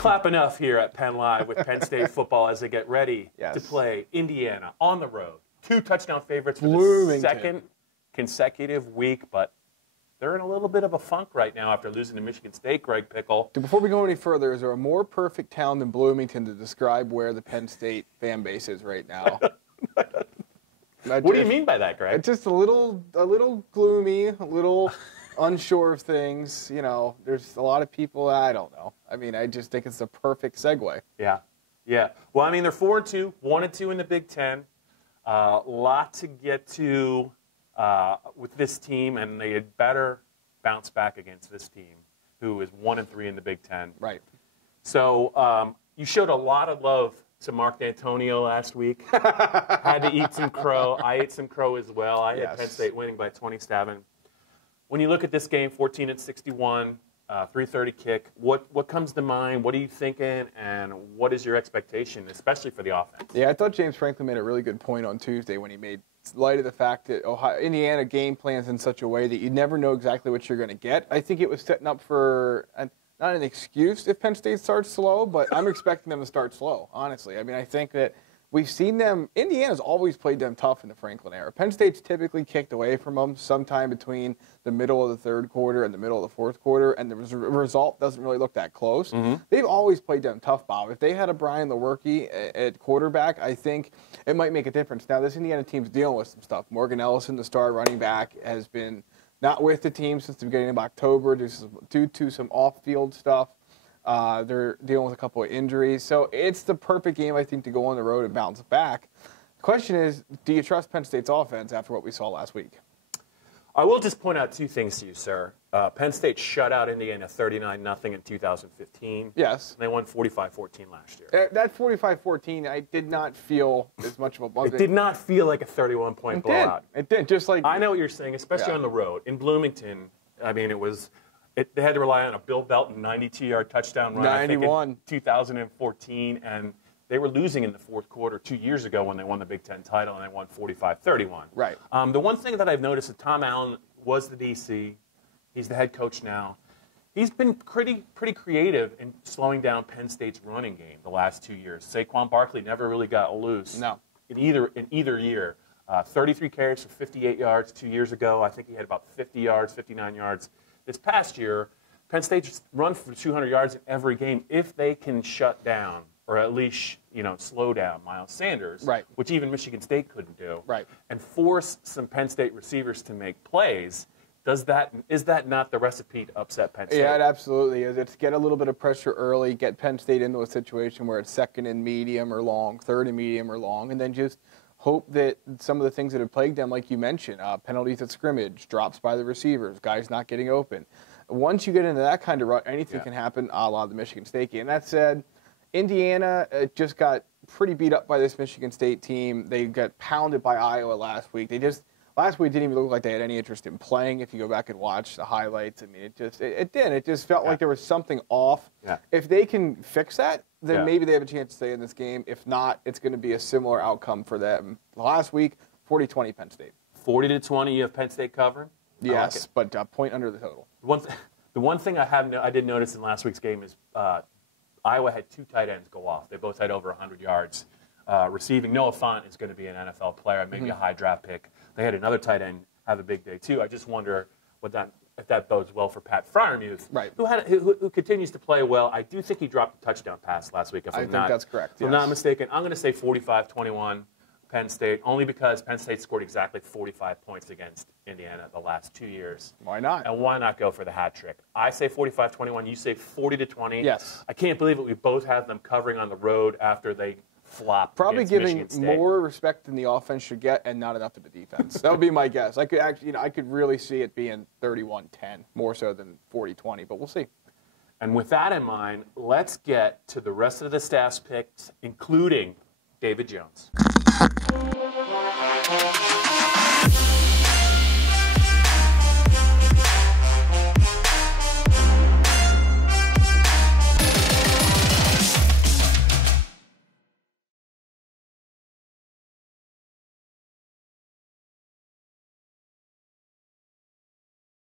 clap enough here at Penn Live with Penn State football as they get ready to play Indiana on the road. 2 touchdown favorites for the second consecutive week, but they're in a little bit of a funk right now after losing to Michigan State, Greg Pickle. Before we go any further, is there a more perfect town than Bloomington to describe where the Penn State fan base is right now? What do you mean by that, Greg? It's just a little gloomy, a little unsure of things. You know, there's a lot of people, I don't know. I mean, I just think it's a perfect segue. Yeah. Well, I mean, they're 4-2, 1-2 in the Big Ten. Lot to get to with this team, and they had better bounce back against this team, who is 1-3 in the Big Ten. Right. So you showed a lot of love to Mark D'Antonio last week. Had to eat some crow. I ate some crow as well. I had Penn State winning by 27. When you look at this game, 14-61, 3:30 kick, what comes to mind? What are you thinking? And what is your expectation, especially for the offense? Yeah, I thought James Franklin made a really good point on Tuesday when he made light of the fact that Indiana game plans in such a way that you never know exactly what you're going to get. I think it was setting up for not an excuse if Penn State starts slow, but I'm expecting them to start slow, honestly. I mean, I think that we've seen them. Indiana's always played them tough in the Franklin era. Penn State's typically kicked away from them sometime between the middle of the third quarter and the middle of the fourth quarter, and the result doesn't really look that close. They've always played them tough, Bob. If they had a Brian Lewerke at quarterback, I think it might make a difference. Now, this Indiana team's dealing with some stuff. Morgan Ellison, the star running back, has been not with the team since the beginning of October due to some off-field stuff. They're dealing with a couple of injuries. So it's the perfect game, I think, to go on the road and bounce back. The question is, do you trust Penn State's offense after what we saw last week? I will just point out 2 things to you, sir. Penn State shut out Indiana 39-0 in 2015. Yes. And they won 45-14 last year. That 45-14, I did not feel as much of a bug. It did not feel like a 31-point blowout. It did. Just like I know what you're saying, especially on the road. In Bloomington, I mean, they had to rely on a Bill Belton 92-yard touchdown run 91. I think in 2014, and they were losing in the fourth quarter 2 years ago when they won the Big Ten title, and they won 45-31. Right. The one thing that I've noticed is Tom Allen was the DC. He's the head coach now. He's been pretty creative in slowing down Penn State's running game the last 2 years. Saquon Barkley never really got loose. No. In either year. 33 carries for 58 yards 2 years ago. I think he had about 50 yards, 59 yards. This past year, Penn State just run for 200 yards in every game if they can shut down or at least, slow down Miles Sanders, right, which even Michigan State couldn't do, right, and force some Penn State receivers to make plays. Is that not the recipe to upset Penn State? Yeah, it absolutely is. It's get a little bit of pressure early, get Penn State into a situation where it's second and medium or long, third and medium or long, and then just hope that some of the things that have plagued them, like you mentioned, penalties at scrimmage, drops by the receivers, guys not getting open. Once you get into that kind of rut, anything can happen, a la the Michigan State game. That said, Indiana just got pretty beat up by this Michigan State team. They got pounded by Iowa last week. Last week didn't even look like they had any interest in playing. If you go back and watch the highlights, I mean, it did. It just felt like there was something off. Yeah. If they can fix that, then maybe they have a chance to stay in this game. If not, it's going to be a similar outcome for them. Last week, 40-20 Penn State. 40-20, you have Penn State covering? Yes, but a point under the total. The one thing I did notice in last week's game is Iowa had 2 tight ends go off. They both had over 100 yards receiving. Noah Fant is going to be an NFL player, maybe a high draft pick. They had another tight end have a big day, too. I just wonder if that bodes well for Pat Freiermuth, right, who continues to play well. I do think he dropped a touchdown pass last week, I think that's correct. If I'm not mistaken. I'm going to say 45-21 Penn State, only because Penn State scored exactly 45 points against Indiana the last 2 years. Why not? And why not go for the hat trick? I say 45-21. You say 40-20. Yes. I can't believe it. We both have them covering on the road after they flop. Probably giving more respect than the offense should get, and not enough to the defense. That would be my guess. I could actually, I could really see it being 31-10, more so than 40-20, but we'll see. And with that in mind, let's get to the rest of the staff's picks, including David Jones.